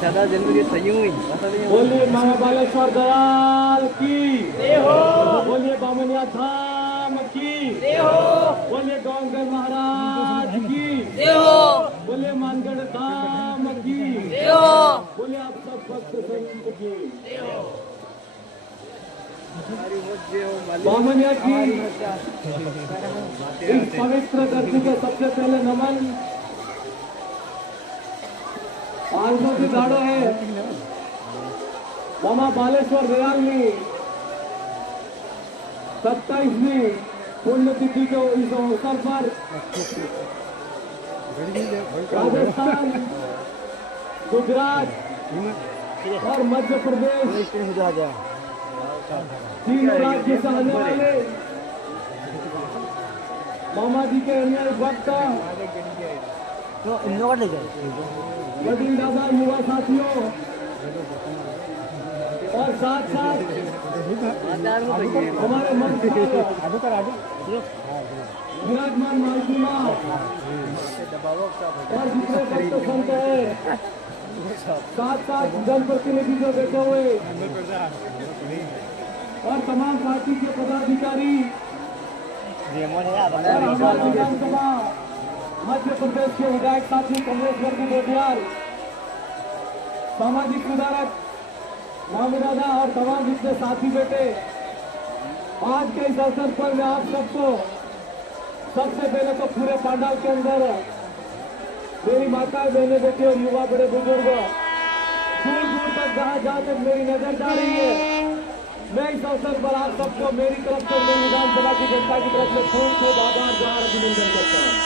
सदा जन्म सही हुई। बोलिए मामा बालेश्वर दयाल की जय हो। बोलिए बामनिया धाम की जय हो। बोलिए गौंगढ़ महाराज की जय हो। बोलिए मानगढ़ धाम की जय हो। बोलिए आप सब भक्त संत की जय हो। बामनिया की इस पवित्र धरती के सबसे पहले नमन। 500 की गाड़ो है मामा बालेश्वर दयाल ने 27वीं पुण्यतिथि के इस अवसर पर राजस्थान, गुजरात और मध्य प्रदेश तीनों राज्य से आने वाले मामा जी के अन्य भक्त बड़ी दादा युवा साथियों और साथ साथ हमारे मंच विराजमान मालूमा और जितने भक्त संत है, साथ साथ जनप्रतिनिधि जो बैठे हुए और तमाम पार्टी के पदाधिकारी और हमारे विधानसभा मध्य प्रदेश के विधायक साथी कमलेश्वर जी डोडियाल, सामाजिक सुधारक मामी दादा और तमाम जितने साथी बैठे, आज के इस अवसर पर मैं आप सबको सबसे पहले तो पूरे पंडाल के अंदर मेरी माताएं बहनें बेटी और युवा बड़े बुजुर्ग दूर दूर तक जहाँ तक मेरी नजर जा रही है, मैं इस अवसर पर आप सबको मेरी तरफ से मेरी विधानसभा की जनता की तरफ से खूब खूब आभार जोहार अभिनंदन करता हूँ।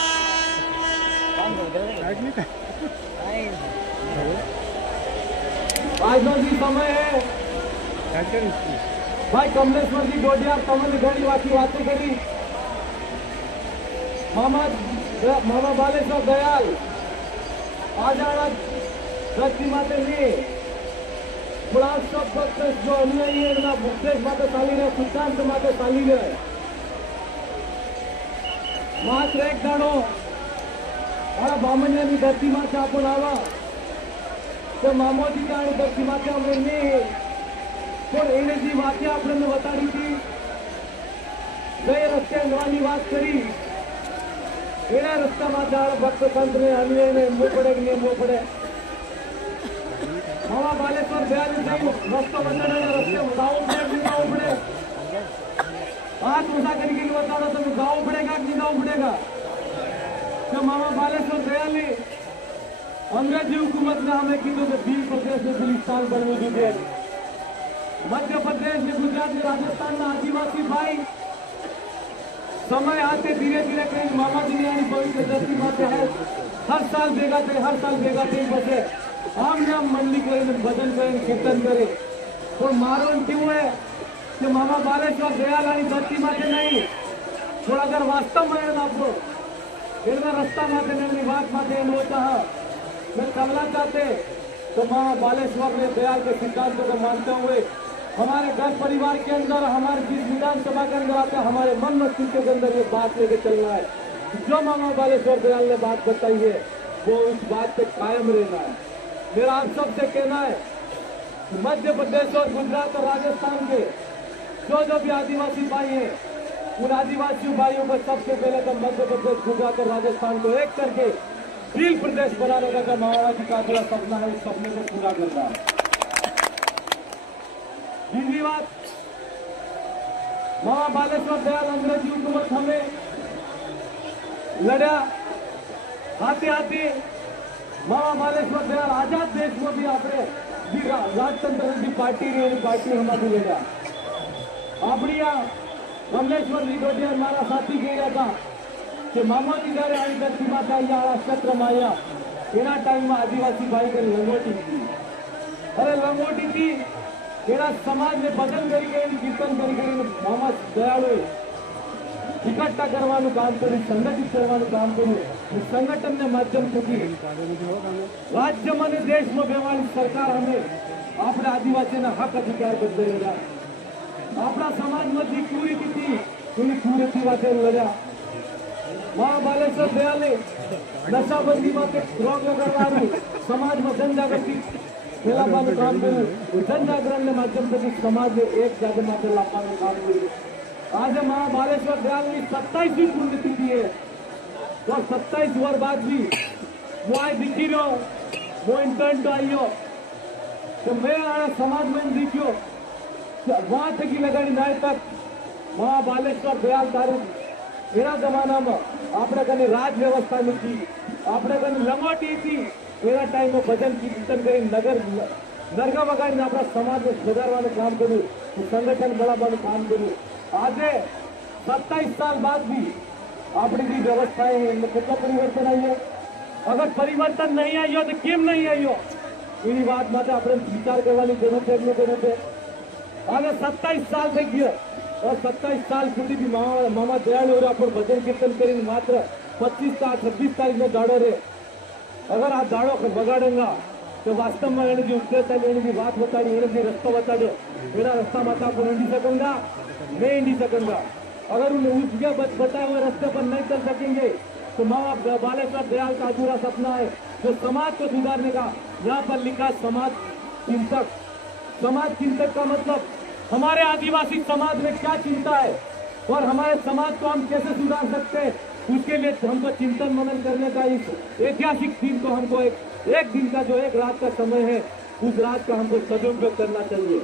आज जी समय है भाई कमलेश्वर जी डोडिया कमल घड़ी वाकी बातें करी मामा बालेश्वर दयाल आज धरती माते ने सब जो अनुयायी है मुकेश माते चाली रहे सिद्धांत माते चाली रहे मात्र एक दाड़ो और बामनिया की धरती माते आपण आवा तो मामोजी का धरती माते अमने पण एने जी वाक्य आपने बताड़ी थी गए रस्ते अंगवानी बात करी एना रस्ता माते भक्त संत ने अनुयायी ने मुंह पड़े कि नहीं मुंह पड़े मामा बालेश्वर दयाल रस्ता बताने रस्ते गाँव पड़े हाथ ऊँचा करके बता दो तो गाँव पड़ेगा कि नहीं गाँव पड़ेगा। तो मामा बालेश्वर दयाल ने अंग्रेजी हुकूमत ने हमें कीधु तो 20 प्रदेश में गुलिस्तान बनवी दीधे, मध्य प्रदेश ने गुजरात ने राजस्थान में आदिवासी भाई समय आते धीरे धीरे कहीं मामा जी ने यानी पवित्र धरती माते है हर साल भेगा थे बसे हम नाम मंडली करें भजन करें कीर्तन करें तो मारण क्यों है कि मामा बालेश्वर दयाल यानी धरती माते नहीं थोड़ा अगर वास्तव में आपको रस्ता माते नहीं बात माते होता है मैं करना चाहते तो मामा बालेश्वर ने दयाल के सिद्धांतों को मानते हुए हमारे घर परिवार के अंदर हमारे जिस विधानसभा के अंदर आते हमारे मन मस्तिष्क के अंदर ये बात लेके चलना है। जो मामा बालेश्वर दयाल ने बात बताई है वो इस बात पे कायम रहना है। मेरा आप सबसे कहना है मध्य प्रदेश और गुजरात और राजस्थान के जो भी आदिवासी भाई हैं उन आदिवासी भाइयों को सबसे पहले तो मध्य प्रदेश गुजरात और राजस्थान को एक करके भील प्रदेश बनाने का मामा जी का जो सपना है उस सपने को पूरा करना है। दूसरी बात मामा बालेश्वर दयाल अंग्रेजी हुकूमत हमें लड़ा आते आते मामा बालेश्वर दयाल आजाद देश में भी अपने राजतंत्र की पार्टी हमारी लड़ा अपनी कमलेश्वर जी डोडिया मारा साथी कह रहा था कि मामा जी जયારે આવી ધરતી માતા અહીંયા ક્ષેત્રમાં આવ્યા એના ટાઈમમાં આદિવાસી ભાઈ કરી લંગોટી હતી અરે લંગોટી થી એના સમાજને ભજન કરી કીર્તન કરી મામા દયાળુએ इकट्ठा करवानुं काम कर्युं संगठित करवानुं काम कर्युं संगठन माध्यम थकी राज्य में देश में बेवानी सरकार हमें अपने आदिवासी हक अधिकार बदले लड़ा अपना समाज में कुरीति थी कुरीति वाते लड़ा माँ बालेश्वर दयाल ने नशाबंदी में रोक लगाड़वानुं समाज में जनजागृति खेलापानं काम करू, जन जागरण के माध्यम से समाज में एक जागे मात्र लापानं काम करू। आज महाबालेश्वर दयाल की 27वीं पुण्यतिथि है और 27 वर्ष बाद भी वो आज दिखी रहो वो इंटर्न तो आइयो तो मैं आया समाज में दिखियो वहां तक लगाड़ी नाय तक महाबालेश्वर दयाल तारीख एना जमाना में आपने कने राज व्यवस्था नहीं थी, आपने कने लंगोटी थी, एना टाइम में भजन कीर्तन करी नगर नरगा वगाड़ी अपना समाज में सुधारवाने काम करू, संगठन बढ़ावाने काम करू। आज 27 साल बाद भी अपनी जी व्यवस्थाएं हैं इनमें कितना परिवर्तन आई है। अगर परिवर्तन नहीं आई हो तो केम नहीं आई हो इन्हीं बात माते अपने विचार करने की जरूरत है। आज 27 साल થઈ ગયો और 27 साल સુધી भी मामा दयाल और अपन भजन कीर्तन કરીને मात्र 26 तारीख નો દાડો રે अगर आ दाड़ो बगाड़ेगा तो वास्तव में एने जी उपदेश एने जी बात बताड़ी एने जी रस्तो बताड़ो मेरा रास्ता माता को नहीं सकूंगा मैं नहीं सकूंगा। अगर उन्हें उसके बताए हुए रास्ते पर नहीं चल सकेंगे तो मामा बालेश्वर दयाल का अधूरा सपना है जो समाज को सुधारने का। यहाँ पर लिखा समाज चिंतक। समाज चिंतक का मतलब हमारे आदिवासी समाज में क्या चिंता है और हमारे समाज को हम कैसे सुधार सकते हैं, उसके लिए हमको चिंतन मनन करने का इस ऐतिहासिक दिन को हमको एक दिन का जो एक रात का समय है उस रात का हमको सदुपयोग करना चाहिए।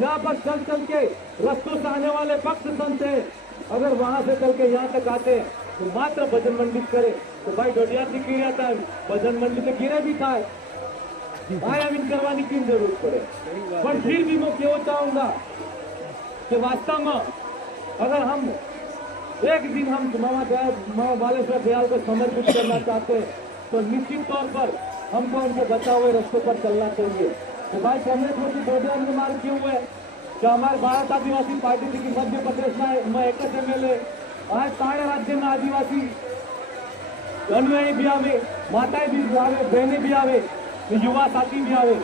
यहाँ पर चल के रस्तों से आने वाले भक्त संत है, अगर वहां से चल के यहाँ तक आते तो मात्र भजन मंडित करे तो भाई डोडिया से गिरा था भजन मंडित तो गिरे भी था आयामीन करवाने की जरूरत पड़े। पर फिर भी मैं क्यों चाहूंगा कि वास्तव में अगर हम एक दिन हम मामा बालेश्वर दयाल को समर्पित करना चाहते हैं तो निश्चित तौर पर हमको उनके बचा हुए रास्तों पर चलना चाहिए। तो भाई कांग्रेस में डोडिया के मार क्यों हुए कि हमारे भारत आदिवासी पार्टी थी कि मध्य प्रदेश में एक MLA आज सारे राज्य में आदिवासी अनुयायी भी आवे, माताएं भी आवे, बहने भी आवे, युवा साथी भी आवे।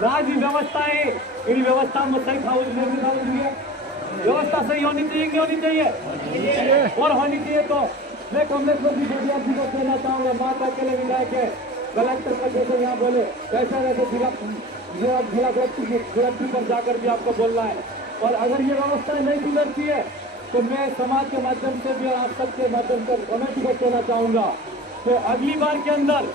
राज व्यवस्था है इन व्यवस्था में सही व्यवस्था सही होनी चाहिए कि होनी चाहिए और होनी चाहिए। तो मैं कांग्रेस में डोडिया जी को कहना चाहूंगा माता के लिए विधायक है कलेक्टर का जैसे यहाँ बोले कैसे वैसे जिला कलेक्टर पर जाकर भी आपको बोलना है। और अगर ये व्यवस्था नहीं सुधरती है तो मैं समाज के माध्यम से भी और आप सबके माध्यम से कमेटी को कहना चाहूंगा तो अगली बार के अंदर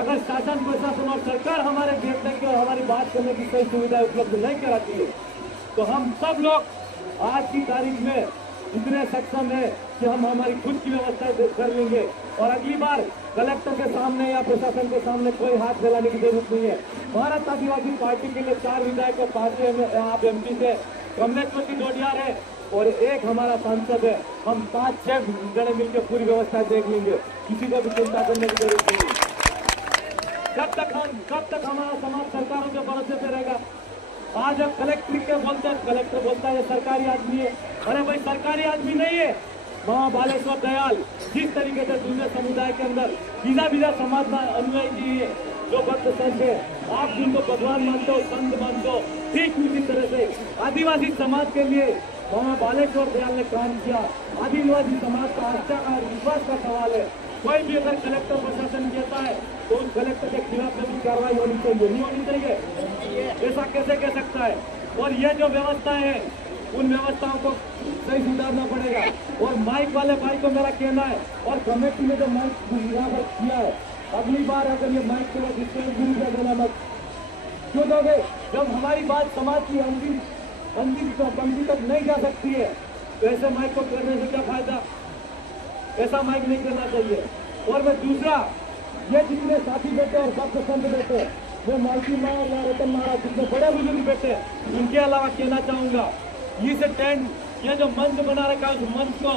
अगर शासन प्रशासन और सरकार हमारे देखने की और हमारी बात करने की कोई सुविधा उपलब्ध नहीं कराती है तो हम सब लोग आज की तारीख में इतने सक्षम है कि हम हमारी खुद की व्यवस्था कर लेंगे और अगली बार कलेक्टर के सामने या प्रशासन के सामने कोई हाथ फैलाने की जरूरत नहीं है। भारत आदिवासी पार्टी के लिए 4 विधायक और 5 आप MP से कमलेश्वर डोडिया है और एक हमारा सांसद है। हम 5-6 जने मिलकर पूरी व्यवस्था देख लेंगे, किसी को भी चिंता करने की जरूरत नहीं। कब तक हमारा समाज सरकारों के भरोसे पे रहेगा। आज अब कलेक्टर बोलता है सरकारी आदमी है। अरे भाई सरकारी आदमी नहीं है। मामा बालेश्वर दयाल जिस तरीके से दूसरे समुदाय के अंदर बीजा समाज का अनुयायी जी है जो भक्त संत है, आप जिनको भगवान मानते हो संत मानते हो, ठीक उसी तरह से आदिवासी समाज के लिए मामा बालेश्वर दयाल ने काम किया। आदिवासी समाज का आस्था का विश्वास का सवाल है। कोई भी अगर कलेक्टर प्रशासन कहता है तो उस कलेक्टर के खिलाफ भी कार्रवाई होनी चाहिए, नहीं होनी चाहिए? ऐसा कैसे कह सकता है? और ये जो व्यवस्था है उन व्यवस्थाओं को सही सुधारना पड़ेगा। और माइक वाले भाई को मेरा कहना है और कमेटी ने जो माइक यहाँ पर किया है अगली बार अगर ये माइक के लिए डिस्ट्रीब्यूट देना मत क्यों दोगे जब हमारी बात समाज की पंक्ति तक नहीं जा सकती है तो ऐसे माइक को करने से क्या फायदा? ऐसा माइक नहीं करना चाहिए। और मैं दूसरा ये जितने साथी बैठे और सब संत बैठे वो मालती माँ या रतन महाराज जितने बड़े बुजुर्ग बैठे उनके अलावा कहना चाहूंगा ये टेंट ये जो मंच बना रखा है उस मंच को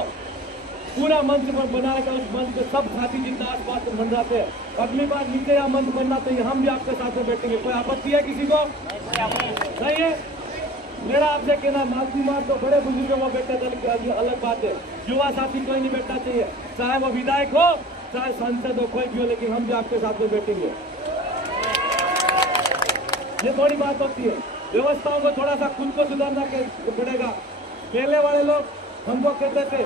पूरा मंच बना रखा है उस मंच पे सब साथी जितना आसपास मंडराते हैं। अगली बार नीचे या मंच बनना चाहिए, हम भी आपके साथ में बैठेंगे। कोई आपत्ति है किसी को? नहीं है। मेरा आपसे कहना मालती मार तो बड़े बुजुर्ग वो बैठे अलग बात है, युवा साथी कोई नहीं बैठना चाहिए, चाहे वो विधायक हो चाहे सांसद हो कोई भी हो, लेकिन हम भी आपके साथ में बैठेंगे। ये थोड़ी बात होती है। व्यवस्थाओं को थोड़ा सा खुद को सुधारना पड़ेगा। पहले वाले लोग हमको कहते थे,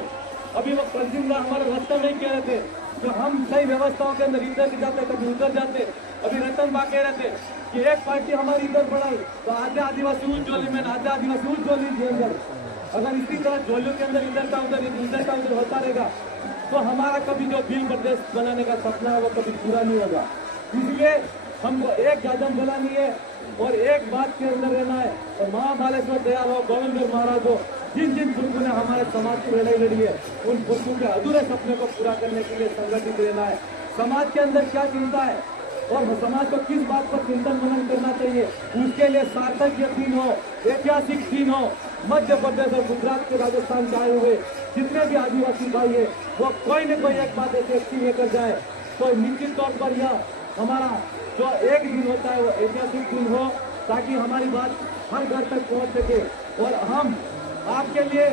अभी वो प्रसिद्ध हमारे रास्ते नहीं कह रहे थे तो हम सही व्यवस्थाओं के अंदर इधर जाते कभी उधर जाते। अभी रतन बा कह रहे थे कि एक पार्टी हमारी इधर बढ़ाई तो आधे आदिवासी उस झोली में, आधे आदिवासी उस झोली के अंदर। अगर इसी तरह झोलियों के अंदर इधर का उधर होता रहेगा तो हमारा कभी जो भील प्रदेश बनाने का सपना है वो कभी पूरा नहीं होगा। इसलिए हमको एक कदम बनानी है और एक बात के अंदर रहना है। और महाबालेश्वर दयाल हो, गोविंद महाराज हो, जिन जिन पुरुषों ने हमारे समाज की लड़ाई लड़ी है उन पुरुषों के अधूरे सपने को पूरा करने के लिए संगठित रहना है। समाज के अंदर क्या चिंता है और समाज को किस बात पर चिंतन मनन करना चाहिए, उसके लिए सार्थक ये दिन हो, ऐतिहासिक दिन हो। मध्य प्रदेश और गुजरात के राजस्थान से आए हुए जितने भी आदिवासी भाई है वो कोई न कोई एक बात ऐसी एक्टिव लेकर जाए तो निश्चित तौर पर यह हमारा जो एक दिन होता है वो ऐतिहासिक दिन हो, ताकि हमारी बात हर घर तक पहुंच सके। और हम आपके लिए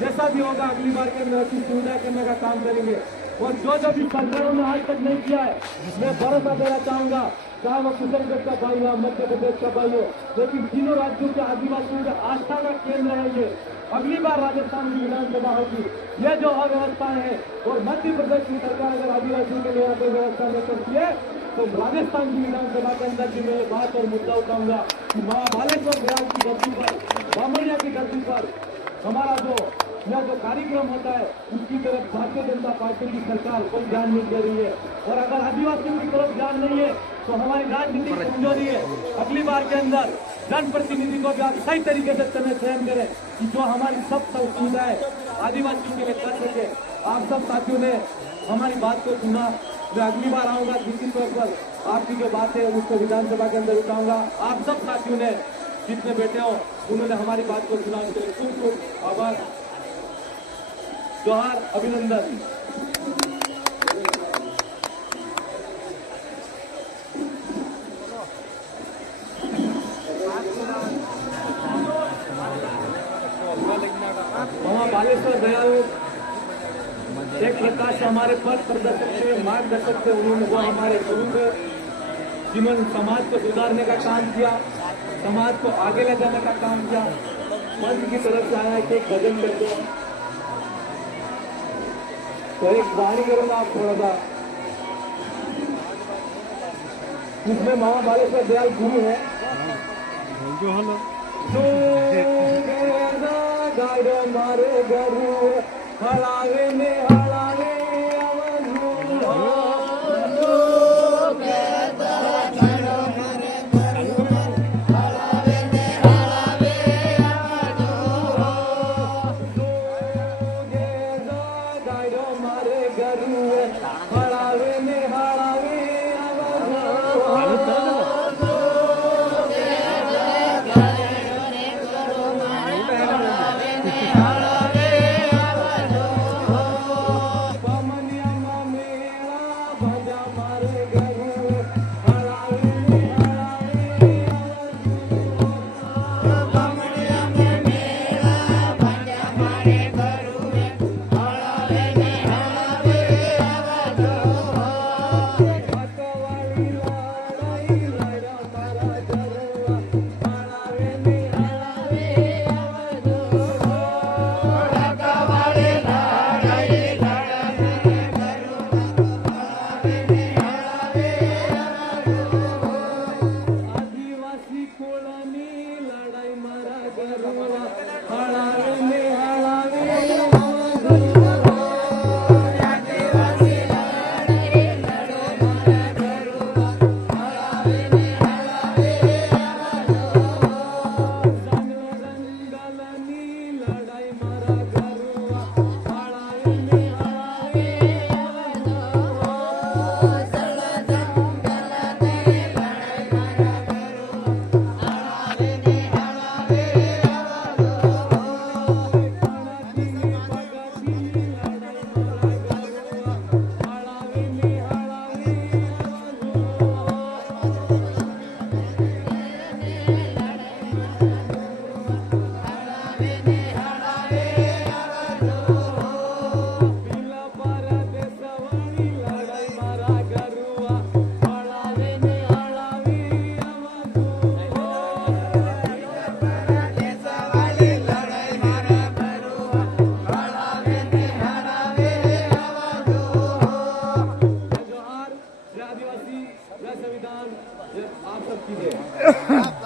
जैसा भी होगा अगली बार के अंदर अच्छी सुविधा करने का काम करेंगे। और जो भी सरकारों ने आज तक नहीं किया है मैं भरोसा देना चाहूंगा, चाहे वो किशनगढ़ का भाई हो, मध्य प्रदेश का भाई हो, लेकिन तीनों राज्यों के आदिवासियों का आस्था का केंद्र है ये। अगली बार राजस्थान की विधानसभा होगी, ये जो अव्यवस्थाएं है और मध्य प्रदेश की सरकार अगर आदिवासियों के लिए यहाँ पे व्यवस्था नहीं करती है तो राजस्थान की विधानसभा के अंदर भी मैं बात और मुद्दा उठाऊंगा कि महाबालेश्वर दयाल की धरती पर, बामणिया की धरती पर हमारा यह जो कार्यक्रम होता है उसकी तरफ भारतीय जनता पार्टी की सरकार कोई ध्यान नहीं दे रही है। और अगर आदिवासियों की तरफ ध्यान नहीं है तो हमारी राजनीति कमजोरी है। अगली बार के अंदर जनप्रतिनिधि को भी आप सही तरीके से चयन करें कि जो हमारी सब सुविधाएं आदिवासियों के लिए कर सके। आप सब साथियों ने हमारी बात को सुना, मैं अगली बार आऊंगा निश्चित तौर पर आपकी जो बात है उसको विधानसभा के अंदर उठाऊंगा। आप सब साथियों ने जितने बैठे हो उन्होंने हमारी बात को सुना, उनके लिए खूब खूब आभार, जोहार, अभिनंदन। महाबालेश्वर दयाल एक प्रकार से हमारे पथ प्रदर्शक थे, मार्गदर्शक थे। उन्होंने वो हमारे गुरु थे जिन्होंने समाज को सुधारने का काम किया, समाज को आगे ले जाने का काम किया। मंच की तरफ से आया है कि एक भजन करते हैं तो एक वाणी करूंगा आप थोड़ा सा, जिसमें महाबालेश्वर दयाल गुरु है। गाड़ो मारे गरु हड़ावे में हड़ावे आप सबकी है